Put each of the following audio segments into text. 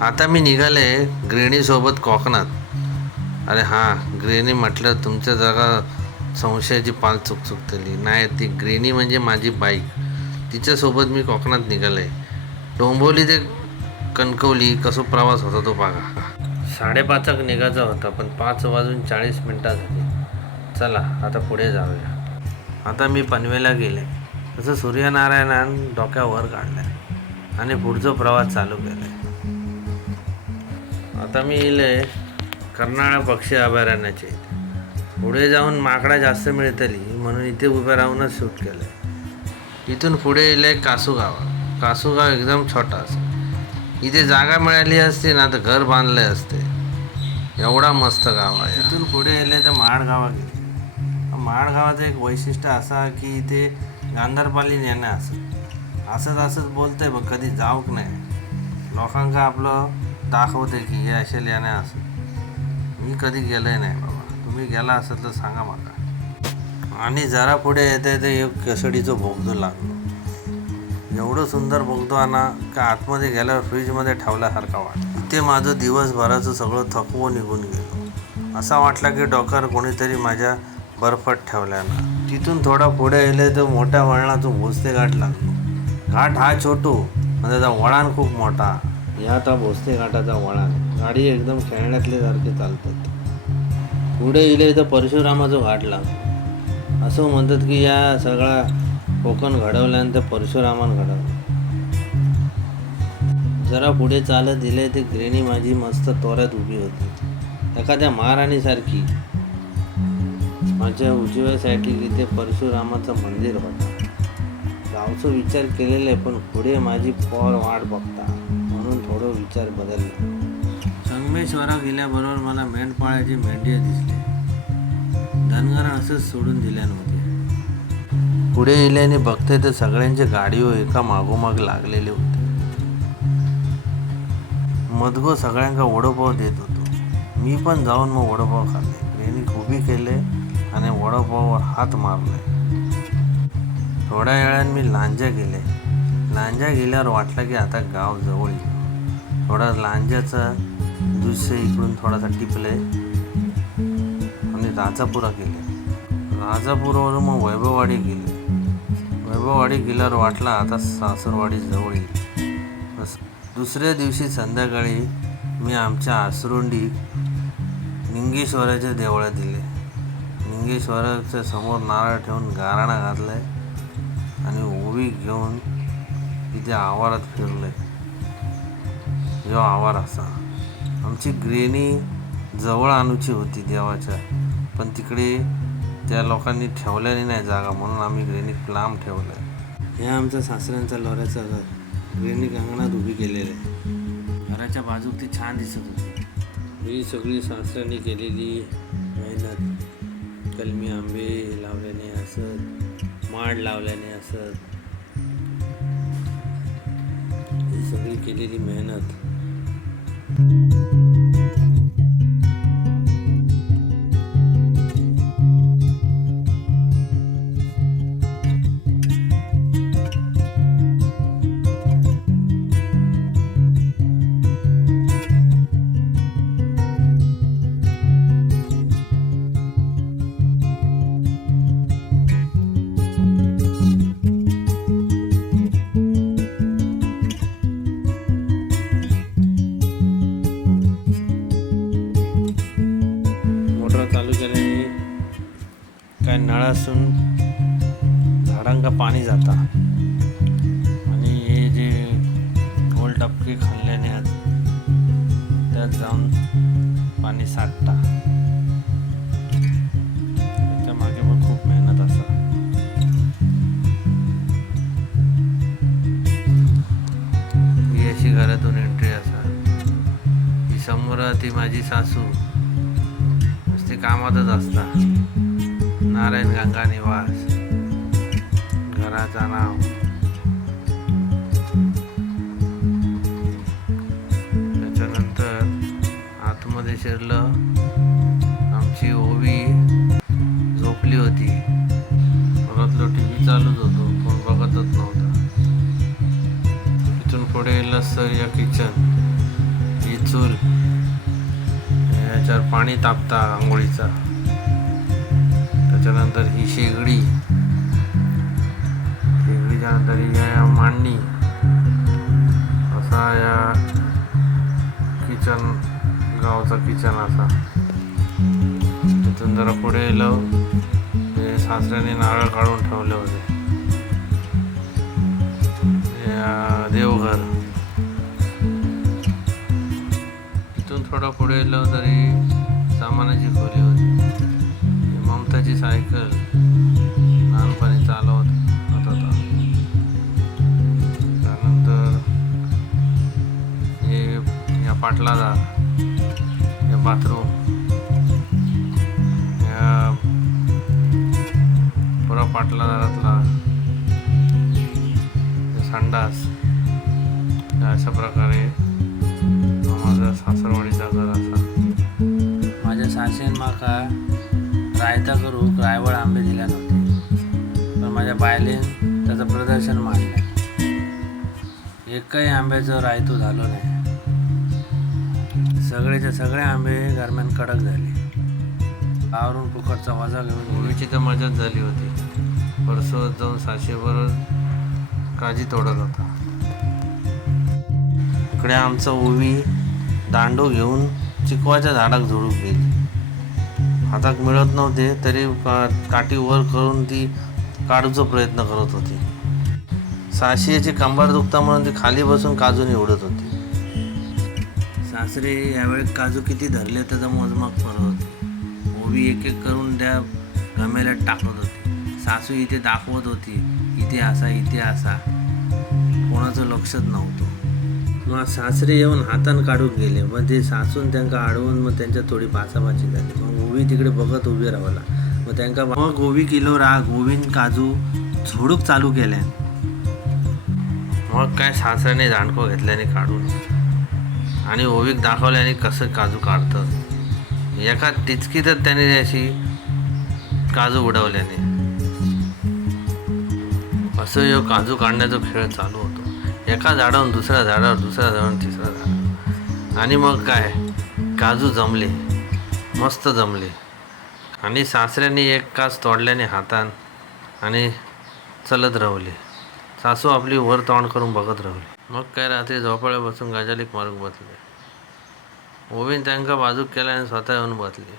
आता मी निघाले गृहिणीसोबत कोकणात. अरे हां, गृहिणी म्हटलं तुमच्या जागा संशयाची पाल चुकचुकतली नाही. ती गृहिणी म्हणजे माझी बाईक. तिच्यासोबत मी कोकणात निघाले. डोंबिवली ते कणकवली कसं प्रवास होता तो बघा. 5:30 निघायचा होता पण 5:40 झाली. चला आता पुढे जाऊया. आता मी पनवेलला गेले. तसं सूर्यनारायणानं डोक्यावर काढलं आणि पुढचा प्रवास चालू केला. आता मी इले कर्नाळा पक्षी अभयारण्याचे. पुढे जाऊन माकडा जास्त मिळतली म्हणून इथे उभे राहूनच शूट केलं. इथून पुढे इले कासूगाव एकदम छोटा असं. इथे जागा मिळाली असती ना तर घर बांधले असते. एवढा मस्त गाव आहे. इथून पुढे गेले तर महाडगावा गेले. महाडगावाचं एक वैशिष्ट्य असा की इथे गांधारपाली नेणं असंच बोलतंय बघ, कधी जाऊक नाही. लोकांका आपलं दाखवते की हे असे लेणे असं. मी कधी गेलोय नाही बाबा. तुम्ही गेला असेल तर सांगा मला. आणि जरा पुढे येते ते एक केसडीचं बोगदो लागलो. एवढं सुंदर बोगदो ना का आतमध्ये गेल्यावर फ्रीजमध्ये ठेवल्यासारखा वाटतं. ते माझं दिवसभराचं सगळं थकवून निघून गेलो. असा वाटला की डोक्यावर कोणीतरी माझ्या बर्फात ठेवल्यानं. तिथून थोडा पुढे गेले तर मोठ्या वळणाचं भोसते घाट लागलो. घाट हा छोटो पण त्याचा वळण खूप मोठा. ह्या भोसते घाटाचा वळण गाडी एकदम खेळण्यातले सारखे चालतात. पुढे गेले तर परशुरामाचा घाट लागतो. असं म्हणतात की या सगळा कोकण घडवल्यानंतर परशुरामान घडवलं. जरा पुढे चालत दिले ते गृहिणी माझी मस्त तोऱ्यात उभी होती, एखाद्या महाराणीसारखी. माझ्या उजव्या साईडला तिथे परशुरामाचं मंदिर होतं. गावचं विचार केलेले पण पुढे माझी पोर वाट बघता म्हणून थोडं विचार बदलला. संगमेश्वरा गेल्याबरोबर मला मेंढपाळाची मेंढी दिसली. धनगरानं असंच सोडून दिल्या नव्हते. पुढे गेल्याने बघते तर सगळ्यांचे गाडीवर एका मागोमाग लागलेले होते. मधगो सगळ्यांका वडोपाव देत होतो. मी पण जाऊन मग वडोपाव खाल्ले. गृहिणी उभी केले आणि वडापाववर हात मारले. थोड्या वेळाने मी लांजा गेल्यावर वाटलं की आता गाव जवळ येईल. थोडा लांजाचा दृश्य इकडून थोडासा टिपले आणि राजापुरा गेले. राजापुरावरून मग वैभववाडी गेले. वैभववाडी गेल्यावर वाटलं आता सासरवाडी जवळ येईल. दुसऱ्या दिवशी संध्याकाळी मी आमच्या आसरोंडी निंगेश्वराच्या देवळात दिले. निंगेश्वराच्या समोर नारळ ठेवून गाराणा घातलाय आणि ओवी घेऊन तिथे आवारात फिरले. जो आवार असा आमची गृहिणी जवळ आणूची होती देवाच्या, पण तिकडे त्या लोकांनी ठेवल्याने नाही जागा म्हणून आम्ही गृहिणीक लांब ठेवलं. हे आमचा सासऱ्यांचा लोऱ्याचं घर. गृहिणी अंगणात उभी केलेलं आहे. घराच्या बाजूक ती छान दिसत होती. ही सगळी सासऱ्यांनी केलेली मेहनत. कलमी आंबे लावल्याने असत, माड लावल्याने असत, ही सगळी केलेली मेहनत. काय नळ असून झाडांका पाणी जाता आणि हे जे गोल टपके खाल्ल्याने त्यात जाऊन पाणी साठता. त्याच्या मागे पण खूप मेहनत असा. ही अशी घरातून एंट्री असा. ही समोर ती माझी सासू नुसती कामातच असता. नारायण गंगा निवास घराचा नाव. त्याच्यानंतर आतमध्ये शिरलं. आमची ओवी झोपली होती. घरातलं TV चालूच होतो, कोण बघतच नव्हता. तिथून पुढे गेलं सर या किचन. चूल, याच्यावर पाणी तापता आंघोळीचा. त्याच्यानंतर ही शेगडी, शेगडीच्या नंतर ही या मांडणी. असा या किचन, गावचा किचन असा. तिथून जरा पुढे गेलो, ते सासऱ्याने नारळ काढून ठेवले होते. देवघर. तिथून थोडं पुढे गेलो तरी सामानाची खोली होती. ममताची सायकल लहानपणी चालवत होता. त्यानंतर हे या पाटलादार, या बाथरूम, या पुरा पाटलादारातला संडास. अशा प्रकारे माझा सासरवाडीचा घर असा. माझ्या सासेन माका रायता करूक रायवळ आंबे दिल्या नव्हते, पण माझ्या बायलेन त्याचं प्रदर्शन मांडलं. एकही आंब्याचं रायतो झालो नाही. सगळेच्या सगळे आंबे दरम्यान कडक झाले. आवरून फुकटचा वाजा घेऊन ओवीची तर मजाच झाली होती. परसोत जाऊन साशेबरोबर काजी तोडत होता. इकडे आमचा ओवी दांडो घेऊन चिकवाच्या झाडाक झुडूक गेली. हातात मिळत नव्हते तरी काठी वर करून ती काढूचा प्रयत्न करत होती. साशियाची कंबर दुखता म्हणून ती खाली बसून काजू निवडत होती. सासरे यावेळी काजू किती धरले त्याचा मोजमाप करत होते. ओवी एक एक करून त्या गमेल्यात टाकत होती. सासू इथे दाखवत होती, इथे असा इथे असा. कोणाचं लक्षच नव्हतं. मग सासरे येऊन हातान काढून गेले. मग ते सासून त्यांना अडवून मग त्यांच्या थोडी पाचापाची झाली. मग ओवी तिकडे बघत उभी राहिला. मग त्यांना मग ओवी किलो राग ओवीन काजू झुडूक चालू केल्या. मग काय सासऱ्याने जाणको घेतल्याने काढून आणि ओवीक दाखवल्याने कसं काजू काढतं. एका टिचकीतच त्याने अशी काजू उडवल्याने. असं यो काजू काढण्याचा खेळ चालू होतो. एका झाडावरून दुसऱ्या झाडावर, दुसऱ्या झाडावरून तिसऱ्या झाडावर. आणि मग काय काजू जमले, मस्त जमले. आणि सासऱ्याने एक कास तोडल्याने हातान आणि चलत राहले. सासू आपली वर तोंड करून बघत राहिली. मग काय रात्री झोपाळ्या बसून गाजालीक मारूक बसले. ओवीन त्यांना बाजूक केला आणि स्वतः येऊन बसले.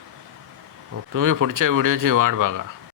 तुम्ही पुढच्या व्हिडिओची वाट बघा.